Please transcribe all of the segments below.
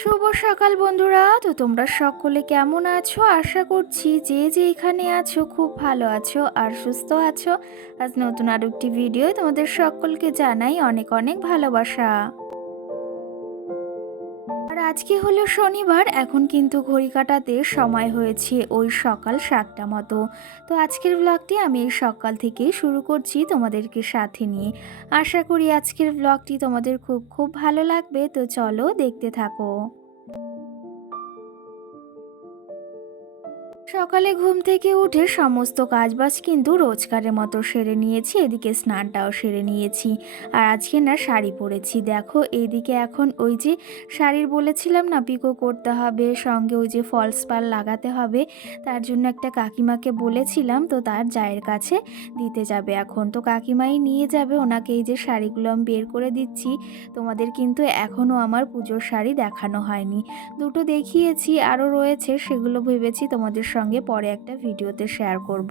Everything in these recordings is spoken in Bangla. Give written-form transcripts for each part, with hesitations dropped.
শুভ সকাল বন্ধুরা। তো তোমরা সকলে কেমন আছো? আশা করছি যে যে এখানে আছো খুব ভালো আছো আর সুস্থ আছো। আজ নতুন আরো একটি ভিডিও তোমাদের সকলকে জানাই অনেক অনেক ভালোবাসা। আর আজকে হলো শনিবার, এখন কিন্তু ঘড়ি কাটাতে সময় হয়েছে ওই সকাল 7টা মতো। তো আজকের ব্লগটি আমি এই সকাল থেকেই শুরু করছি তোমাদেরকে সাথে নিয়ে। আশা করি আজকের ব্লগটি তোমাদের খুব খুব ভালো লাগবে। তো চলো দেখতে থাকো। সকালে ঘুম থেকে উঠে সমস্ত কাজবাজ কিন্তু রোজকারের মতো সেরে নিয়েছি, এদিকে স্নানটাও সেরে নিয়েছি। আর আজকে না শাড়ি পরেছি, দেখো এইদিকে এখন ওই যে শাড়ির বলেছিলাম না পিকো করতে হবে, সঙ্গে ওই যে ফলস পার লাগাতে হবে, তার জন্য একটা কাকিমাকে বলেছিলাম, তো তার জায়ের কাছে দিতে যাবে এখন। তো কাকিমাই নিয়ে যাবে, ওনাকে এই যে শাড়িগুলো আমি বের করে দিচ্ছি। তোমাদের কিন্তু এখনও আমার পুজোর শাড়ি দেখানো হয়নি, দুটো দেখিয়েছি, আরও রয়েছে, সেগুলো ভেবেছি তোমাদের সঙ্গে পরে একটা ভিডিওতে শেয়ার করব।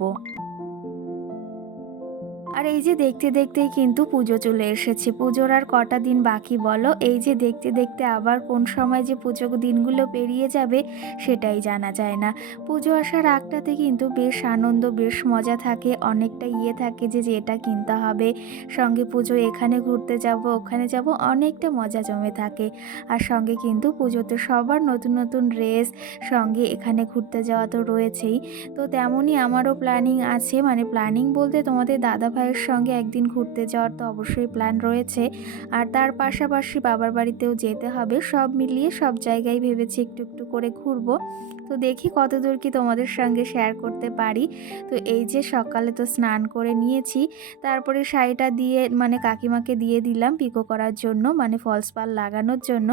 আর এই যে দেখতে দেখতেই কিন্তু পুজো চলে এসেছে। পুজোর আর কটা দিন বাকি বলো? এই যে দেখতে দেখতে আবার কোন সময় যে পুজো দিনগুলো পেরিয়ে যাবে সেটাই জানা যায় না। পুজো আসার আগটাতে কিন্তু বেশ আনন্দ, বেশ মজা থাকে, অনেকটা থাকে যে এটা কিনতে হবে, সঙ্গে পুজো এখানে ঘুরতে যাব, ওখানে যাব, অনেকটা মজা জমে থাকে। আর সঙ্গে কিন্তু পুজোতে সবার নতুন নতুন ড্রেস, সঙ্গে এখানে ঘুরতে যাওয়া তো রয়েছেই। তো তেমনই আমারও প্ল্যানিং আছে, মানে প্ল্যানিং বলতে তোমাদের দাদা ভাইয়ের সঙ্গে একদিন ঘুরতে যাওয়ার তো অবশ্যই প্ল্যান রয়েছে, আর তার পাশাপাশি বাবার বাড়িতেও যেতে হবে। সব মিলিয়ে সব জায়গায় ভেবেছি একটু একটু করে ঘুরবো। তো দেখি কতদূর কি তোমাদের সঙ্গে শেয়ার করতে পারি। তো এই যে সকালে তো স্নান করে নিয়েছি, তারপরে শাড়িটা দিয়ে মানে কাকিমাকে দিয়ে দিলাম পিকো করার জন্য, মানে ফলস পাড় লাগানোর জন্য।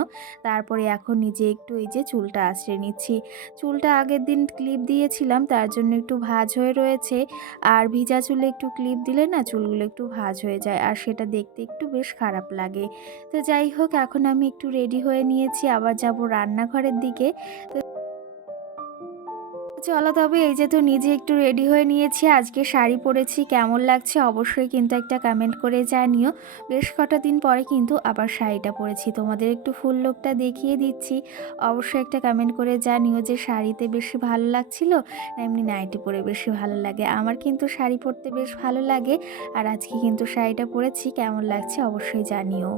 তারপরে এখন নিজে একটু এই যে চুলটা আঁচড়ে নিচ্ছি। চুলটা আগের দিন ক্লিপ দিয়েছিলাম, তার জন্য একটু ভাঁজ হয়ে রয়েছে। আর ভিজা চুলে একটু ক্লিপ দিলে না চুলগুলো একটু ভাঁজ হয়ে যায়, আর সেটা দেখতে একটু বেশ খারাপ লাগে। তো যাই হোক, এখন আমি একটু রেডি হয়ে নিয়েছি, আবার যাব রান্নাঘরের দিকে। তো চলো তবে এই যে তো নিজে একটু রেডি হয়ে নিয়েছি, আজকে শাড়ি পরেছি, কেমন লাগছে অবশ্যই কিন্তু একটা কমেন্ট করে জানিও। বেশ কটা দিন পরে কিন্তু আবার শাড়িটা পরেছি, তোমাদের একটু ফুল লুকটা দেখিয়ে দিচ্ছি। অবশ্যই একটা কমেন্ট করে জানিও যে শাড়িতে বেশি ভালো লাগছিল না এমনি নাইটি পরে বেশি ভালো লাগে। আমার কিন্তু শাড়ি পরতে বেশ ভালো লাগে, আর আজকে কিন্তু শাড়িটা পরেছি, কেমন লাগছে অবশ্যই জানিও।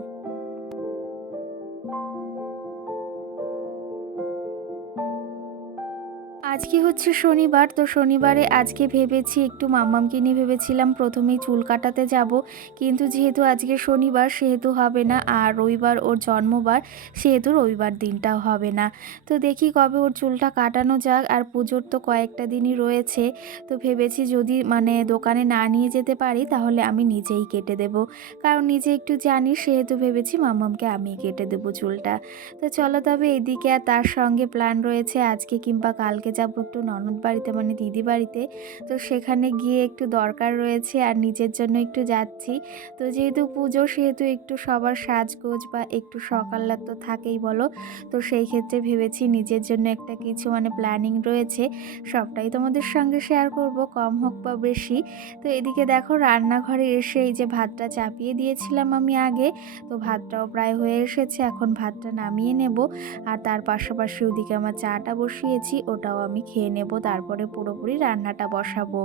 আজকে হচ্ছে শনিবার, তো শনিবারে আজকে ভেবেছি একটু মাম্মামকে নিয়ে ভেবেছিলাম প্রথমেই চুল কাটাতে যাব, কিন্তু যেহেতু আজকে শনিবার সেহেতু হবে না, আর রবিবার ওর জন্মবার সেহেতু রবিবার দিনটাও হবে না। তো দেখি কবে ওর চুলটা কাটানো যাক, আর পুজোর তো কয়েকটা দিনই রয়েছে। তো ভেবেছি যদি মানে দোকানে না নিয়ে যেতে পারি তাহলে আমি নিজেই কেটে দেব, কারণ নিজে একটু জানি, সেহেতু ভেবেছি মাম্মামকে আমি কেটে দেবো চুলটা। তো চলো তবে এদিকে আর তার সঙ্গে প্ল্যান রয়েছে আজকে কিংবা কালকে যাব একটু ননদ বাড়িতে, মানে দিদি বাড়িতে। তো সেখানে গিয়ে একটু দরকার রয়েছে, আর নিজের জন্য একটু যাচ্ছি। তো যেহেতু পুজো সেহেতু একটু সবার সাজগোজ বা একটু সকালে তো থাকেই বলো। তো সেই ক্ষেত্রে ভেবেছি নিজের জন্য একটা কিছু মানে প্ল্যানিং রয়েছে, সবটাই তোমাদের সঙ্গে শেয়ার করব, কম হোক বা বেশি। তো এদিকে দেখো রান্নাঘরে এসে এই যে ভাতটা চাপিয়ে দিয়েছিলাম আমি আগে, তো ভাতটাও প্রায় হয়ে এসেছে, এখন ভাতটা নামিয়ে নেব। আর তার পাশাপাশি ওদিকে আমার চাটা বসিয়েছি, ওটাও আমি খেয়ে নেব, তারপরে পুরোপুরি রান্নাটা বসাবো।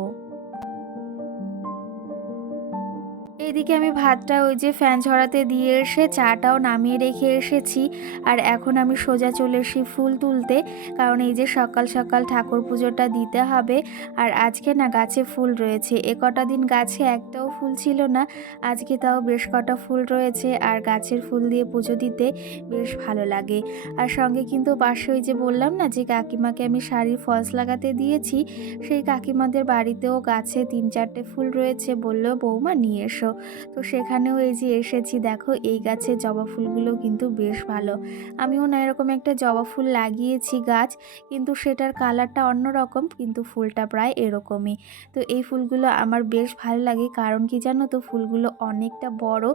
এদিকে আমি ভাতটা ওই যে ফ্যান ঝরাতে দিয়ে এসে চাটাও নামিয়ে রেখে এসেছি। আর এখন আমি সোজা চলে এসেছি ফুল তুলতে, কারণ এই যে সকাল সকাল ঠাকুর পুজোটা দিতে হবে। আর আজকে না গাছে ফুল রয়েছে, এ কটা দিন গাছে একটাও ফুল ছিল না, আজকে তাও বেশ কটা ফুল রয়েছে, আর গাছের ফুল দিয়ে পুজো দিতে বেশ ভালো লাগে। আর সঙ্গে কিন্তু পাশে ওই যে বললাম না যে কাকিমাকে আমি শাড়ির ফলস লাগাতে দিয়েছি, সেই কাকিমাদের বাড়িতেও গাছে 3-4টে ফুল রয়েছে, বললো বৌমা নিয়ে এসো। তো সেখানেও এই যে এসেছি, দেখো এই গাছের জবা ফুলগুলো কিন্তু বেশ ভালো। আমিও না এরকম একটা জবা ফুল লাগিয়েছি গাছ, কিন্তু সেটার কালারটা অন্যরকম, কিন্তু ফুলটা প্রায় এরকমই। তো এই ফুলগুলো আমার বেশ ভালো লাগে, কারণ কি জানো তো, ফুলগুলো অনেকটা বড়,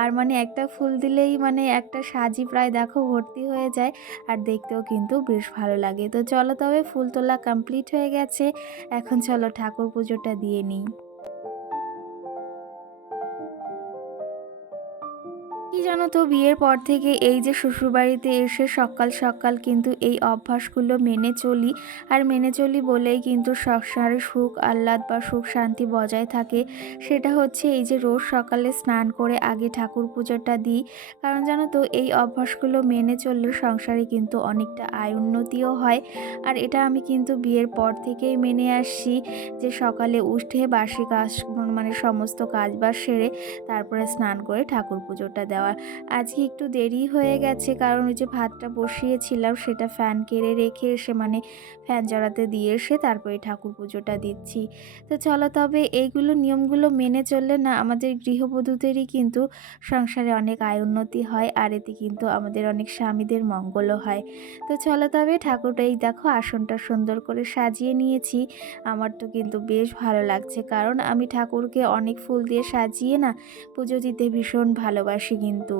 আর মানে একটা ফুল দিলেই মানে একটা সাজি প্রায় দেখো ভর্তি হয়ে যায়, আর দেখতেও কিন্তু বেশ ভালো লাগে। তো চলো তবে ফুল তোলা কমপ্লিট হয়ে গেছে, এখন চলো ঠাকুর পুজোটা দিয়ে নিই। কি জানো তো, বিয়ের পর থেকে এই যে শ্বশুরবাড়িতে এসে সকাল সকাল কিন্তু এই অভ্যাসগুলো মেনে চলি। আর মেনে চলি বলেই কিন্তু সংসারে সুখ আহ্লাদ বা সুখ শান্তি বজায় থাকে। সেটা হচ্ছে এই যে রোজ সকালে স্নান করে আগে ঠাকুর পুজোটা দিই। কারণ জানো তো, এই অভ্যাসগুলো মেনে চললে সংসারে কিন্তু অনেকটা আয় উন্নতিও হয়। আর এটা আমি কিন্তু বিয়ের পর থেকেই মেনে আসছি, যে সকালে উঠে বাসি কাজ মানে সমস্ত কাজ বাজ সেরে তারপরে স্নান করে ঠাকুর পুজোটা দেওয়া। আজকে একটু দেরি হয়ে গেছে, কারণ ওই যে ভাতটা বসিয়েছিলাম সেটা ফ্যান কেড়ে রেখে এসে মানে ফ্যান চড়াতে দিয়ে এসে তারপরে ঠাকুর পুজোটা দিচ্ছি। তো চলো, তবে এইগুলো নিয়মগুলো মেনে চললে না আমাদের গৃহবধূদেরই কিন্তু সংসারে অনেক আয় উন্নতি হয়, আর এতে কিন্তু আমাদের অনেক স্বামীদের মঙ্গলও হয়। তো চলো, তবে ঠাকুরটাই দেখো আসনটা সুন্দর করে সাজিয়ে নিয়েছি। আমার তো কিন্তু বেশ ভালো লাগছে, কারণ আমি ঠাকুরকে অনেক ফুল দিয়ে সাজিয়ে না পুজো দিতে ভীষণ ভালোবাসি কিন্তু।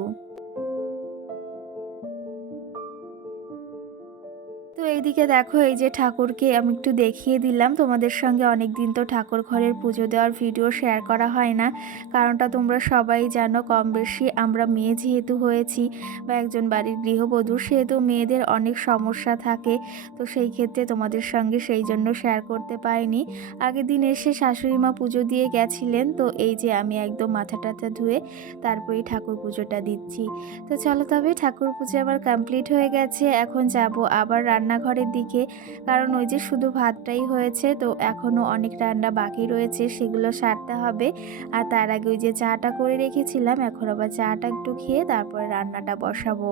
তো এইদিকে দেখো, এই যে ঠাকুরকে আমি একটু দেখিয়ে দিলাম তোমাদের সঙ্গে। অনেক দিন তো ঠাকুর ঘরের পুজো দেওয়ার ভিডিও শেয়ার করা হয় না, কারণটা তোমরা সবাই জানো। কম বেশি আমরা মেয়ে যেহেতু হয়েছি বা একজন বাড়ির গৃহবধূ, সেহেতু মেয়েদের অনেক সমস্যা থাকে। তো সেই ক্ষেত্রে তোমাদের সঙ্গে সেই জন্য শেয়ার করতে পারিনি। আগের দিন এসে শাশুড়ি মা পুজো দিয়ে গেছিলেন, তো এই যে আমি একদম মাথা টাথা ধুয়ে তারপরেই ঠাকুর পুজোটা দিচ্ছি। তো চলো, তবে ঠাকুর পুজো আমার কমপ্লিট হয়ে গেছে। এখন যাব আবার রান্নাঘরের দিকে, কারণ ওই যে শুধু ভাতটাই হয়েছে, তো এখনও অনেক রান্না বাকি রয়েছে, সেগুলো সারতে হবে। আর তার আগে ওই যে চাটা করে রেখেছিলাম, এখন আবার চাটা একটু খেয়ে তারপরে রান্নাটা বসাবো।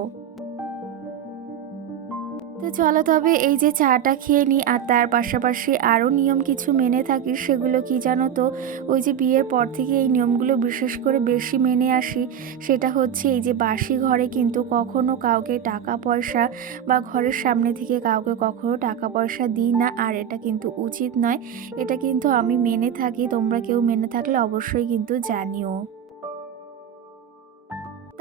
তো চলো, তবে এই যে চাটা খেয়ে নিই, আর তার পাশাপাশি আরও নিয়ম কিছু মেনে থাকি। সেগুলো কি জানো তো, ওই যে বিয়ের পর থেকে এই নিয়মগুলো বিশেষ করে বেশি মেনে আসি। সেটা হচ্ছে এই যে বাসি ঘরে কিন্তু কখনো কাউকে টাকা পয়সা বা ঘরের সামনে থেকে কাউকে কখনো টাকা পয়সা দিই না, আর এটা কিন্তু উচিত নয়। এটা কিন্তু আমি মেনে থাকি, তোমরা কেউ মেনে থাকলে অবশ্যই কিন্তু জানিও।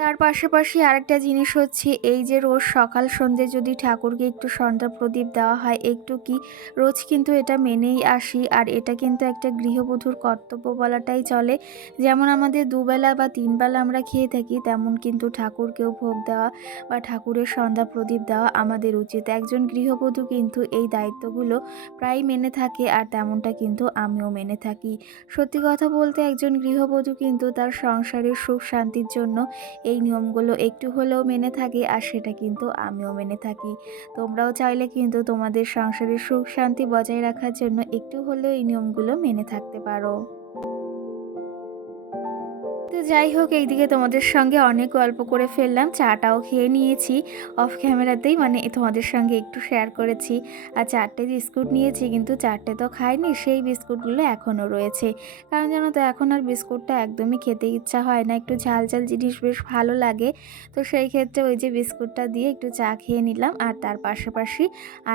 তার পাশাপাশি আরেকটা জিনিস হচ্ছে এই যে রোজ সকাল সন্ধ্যে যদি ঠাকুরকে একটু সন্ধ্যা প্রদীপ দেওয়া হয়, একটু কি রোজ কিন্তু এটা মেনেই আসি। আর এটা কিন্তু একটা গৃহবধূর কর্তব্য বলাটাই চলে। যেমন আমাদের দুবেলা বা তিনবেলা আমরা খেয়ে থাকি, তেমন কিন্তু ঠাকুরকেও ভোগ দেওয়া বা ঠাকুরের সন্ধ্যা প্রদীপ দেওয়া আমাদের উচিত। একজন গৃহবধূ কিন্তু এই দায়িত্বগুলো প্রায় মেনে থাকে, আর তেমনটা কিন্তু আমিও মেনে থাকি। সত্যি কথা বলতে, একজন গৃহবধূ কিন্তু তার সংসারের সুখ শান্তির জন্য এই নিয়মগুলো একটু হলেও মেনে থাকি, আর সেটা কিন্তু আমিও মেনে থাকি। তোমরাও চাইলে কিন্তু তোমাদের সংসারের সুখ শান্তি বজায় রাখার জন্য একটু হলেও এই নিয়মগুলো মেনে থাকতে পারো। তো যাই হোক, এইদিকে তোমাদের সঙ্গে অনেক গল্প করে ফেললাম, চাটাও খেয়ে নিয়েছি অফ ক্যামেরাতেই, মানে তোমাদের সঙ্গে একটু শেয়ার করেছি। আর 4টে বিস্কুট নিয়েছি, কিন্তু 4টে তো খাইনি, সেই বিস্কুটগুলো এখনও রয়েছে। কারণ জানো তো, এখন আর বিস্কুটটা একদমই খেতে ইচ্ছা হয় না, একটু ঝাল ঝাল জিনিস বেশ ভালো লাগে। তো সেই ক্ষেত্রে ওই যে বিস্কুটটা দিয়ে একটু চা খেয়ে নিলাম। আর তার পাশাপাশি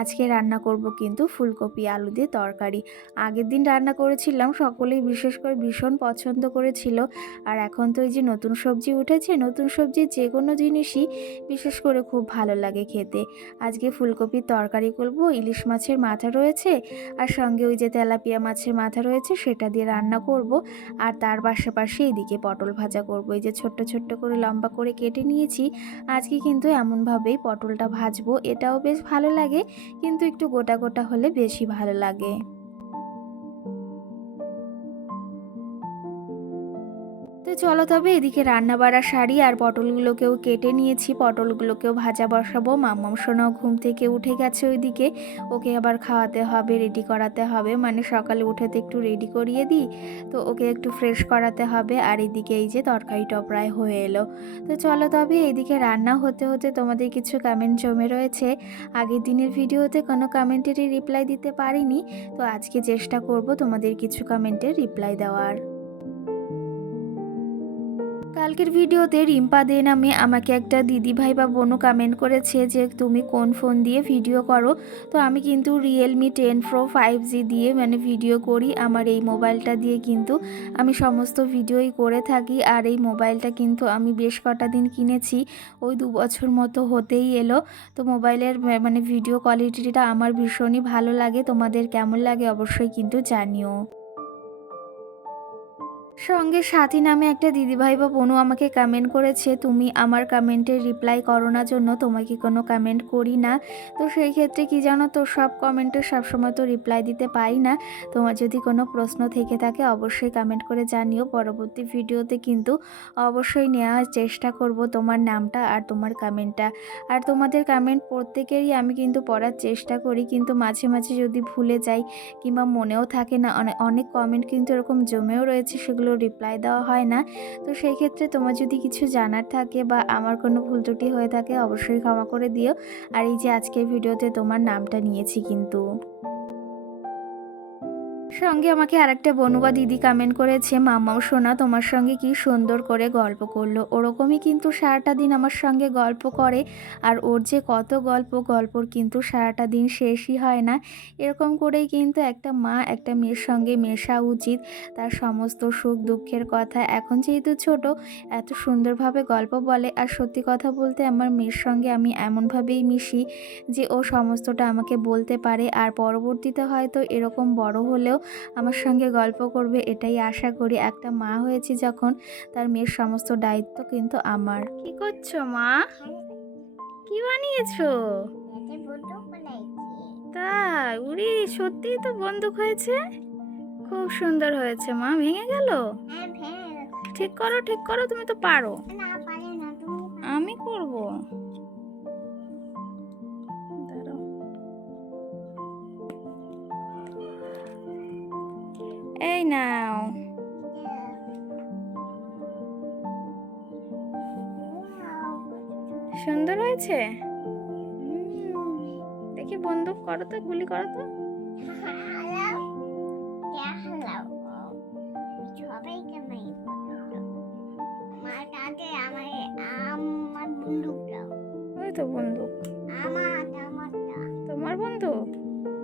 আজকে রান্না করব কিন্তু ফুলকপি আলু দিয়ে তরকারি। আগের দিন রান্না করেছিলাম, সকলেই বিশেষ করে ভীষণ পছন্দ করেছিল। আর এখন তো এই যে নতুন সবজি উঠেছে, নতুন সবজির যে কোনো জিনিসই বিশেষ করে খুব ভালো লাগে খেতে। আজকে ফুলকপির তরকারি করব, ইলিশ মাছের মাথা রয়েছে, আর সঙ্গে ওই যে তেলাপিয়া মাছের মাথা রয়েছে, সেটা দিয়ে রান্না করব। আর তার পাশাপাশি এদিকে পটল ভাজা করব। এই যে ছোট্ট ছোট্ট করে লম্বা করে কেটে নিয়েছি। আজকে কিন্তু এমনভাবেই পটলটা ভাজবো, এটাও বেশ ভালো লাগে, কিন্তু একটু গোটা গোটা হলে বেশি ভালো লাগে। তো চলো, তবে এদিকে রান্না বাড়া সারি, আর পটলগুলোকেও কেটে নিয়েছি, পটলগুলোকেও ভাজা বসাবো। মাম্মাম সোনাও ঘুম থেকে উঠে গেছে ওইদিকে, ওকে আবার খাওয়াতে হবে, রেডি করাতে হবে, মানে সকালে উঠে তো একটু রেডি করিয়ে দিই, তো ওকে একটু ফ্রেশ করাতে হবে। আর এদিকে এই যে তরকারিটা প্রায় হয়ে এলো। তো চলো, তবে এইদিকে রান্না হতে হতে তোমাদের কিছু কমেন্ট জমে রয়েছে। আগের দিনের ভিডিওতে কোনো কমেন্টেরই রিপ্লাই দিতে পারিনি, তো আজকে চেষ্টা করব তোমাদের কিছু কমেন্টের রিপ্লাই দেওয়ার। কালকের ভিডিওতে রিম্পা দে নামে আমাকে একটা দিদিভাই বা বোনও কমেন্ট করেছে যে তুমি কোন ফোন দিয়ে ভিডিও করো। তো আমি কিন্তু রিয়েলমি 10 Pro 5G দিয়ে মানে ভিডিও করি। আমার এই মোবাইলটা দিয়ে কিন্তু আমি সমস্ত ভিডিওই করে থাকি। আর এই মোবাইলটা কিন্তু আমি বেশ কটা দিন কিনেছি, ওই 2 বছর মতো হতেই এলো। তো মোবাইলের মানে ভিডিও কোয়ালিটিটা আমার ভীষণই ভালো লাগে। তোমাদের কেমন লাগে অবশ্যই কিন্তু জানিও। সঙ্গে সাথী নামে একটা দিদিভাই বা বোনও আমাকে কমেন্ট করেছে, তুমি আমার কমেন্টের রিপ্লাই করো না জন্য তোমাকে কোনো কমেন্ট করি না। তো সেই ক্ষেত্রে কি জানো তো, সব কমেন্টে সবসময় তো রিপ্লাই দিতে পারি না। তোমার যদি কোনো প্রশ্ন থেকে থাকে অবশ্যই কমেন্ট করে জানিও, পরবর্তী ভিডিওতে কিন্তু অবশ্যই নেওয়ার চেষ্টা করব তোমার নামটা আর তোমার কমেন্টটা। আর তোমাদের কমেন্ট প্রত্যেকেরই আমি কিন্তু পড়ার চেষ্টা করি, কিন্তু মাঝে মাঝে যদি ভুলে যাই কিংবা মনেও থাকে না, অনেক অনেক কমেন্ট কিন্তু এরকম জমেও রয়েছে, সেগুলো রিপ্লাই দেওয়া হয় না। তো সেই ক্ষেত্রে তোমার যদি কিছু জানার থাকে বা আমার কোনো ভুল ত্রুটি হয়ে থাকে অবশ্যই ক্ষমা করে দিও। আর এই যে আজকের ভিডিওতে তোমার নামটা নিয়েছি কিন্তু। সঙ্গে আমাকে আরেকটা বোনু বা দিদি কমেন্ট করেছে, মাম্মাও সোনা তোমার সঙ্গে কি সুন্দর করে গল্প করলো। ওরকমই কিন্তু সারাটা দিন আমার সঙ্গে গল্প করে, আর ওর যে কত গল্পর কিন্তু সারাটা দিন শেষই হয় না। এরকম করেই কিন্তু একটা মা একটা মেয়ের সঙ্গে মেশা উচিত, তার সমস্ত সুখ দুঃখের কথা। এখন যেহেতু ছোট, এত সুন্দরভাবে গল্প বলে, আর সত্যি কথা বলতে আমার মেয়ের সঙ্গে আমি এমনভাবেই মিশি যে ও সমস্তটা আমাকে বলতে পারে, আর পরবর্তীতে হয়তো এরকম বড় হলেও আমার সঙ্গে গল্প করবে, এটাই আশা করি। একটা মা হয়েছি যখন, তার মেয়ের সমস্ত দায়িত্ব কিন্তু আমার। কি করছো মা? কি বানিয়েছো? তাই? উরি, সত্যিই তো বন্দুক হয়েছে। খুব সুন্দর হয়েছে মা। ভেঙে গেল? ঠিক করো ঠিক করো, তুমি তো পারো। আমি করব। দাঁড়াও। এই নাও। সুন্দর হয়েছে। দেখি বন্দুক করো তো, গুলি করো তো। ওই তো বন্দুক। তোমার বন্দুক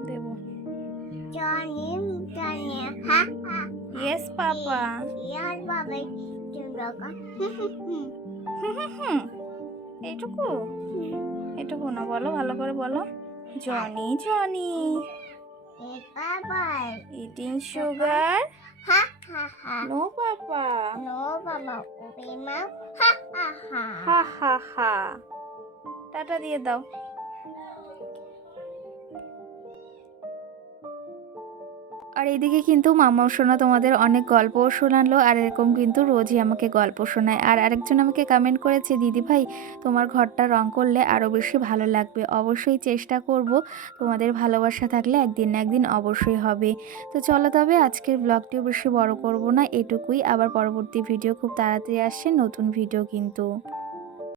দেব। ইয়েস পাপা। এইটুকু এটুকু না, বলো ভালো করে বলো। Johnny Johnny eating sugar. No papa. Ha ha ha. Tata দিয়ে দাও। আর এদিকে কিন্তু মামাও শোনা তোমাদের অনেক গল্পও শোনালো, আর এরকম কিন্তু রোজই আমাকে গল্প শোনায়। আর আরেকজন আমাকে কমেন্ট করেছে, দিদি ভাই তোমার ঘরটা রং করলে আরও বেশি ভালো লাগবে। অবশ্যই চেষ্টা করব, তোমাদের ভালোবাসা থাকলে একদিন না একদিন অবশ্যই হবে। তো চলো তবে আজকের ব্লগটিও বেশি বড় করব না, এটুকুই। আবার পরবর্তী ভিডিও খুব তাড়াতাড়ি আসছে, নতুন ভিডিও কিন্তু।